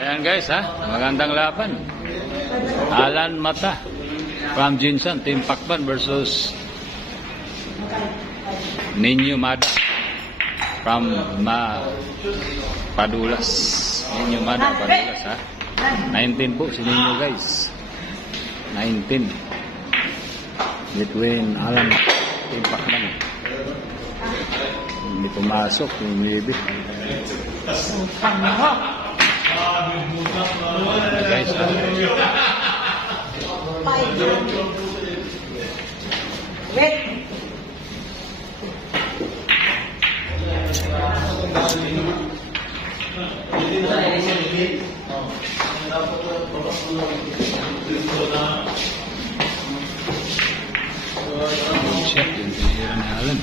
Ayan guys ha, magandang laban. Alan Mata from Jinsan, Team Pakban versus Ninyo Mada from Padulas. Ninyo Mada, Padulas ha. 19 po si Ninyo guys. 19. Between Alan Mata, Team Pakban. Hindi pumasok yung maybe. Guys, shot yung tinira ni Alan.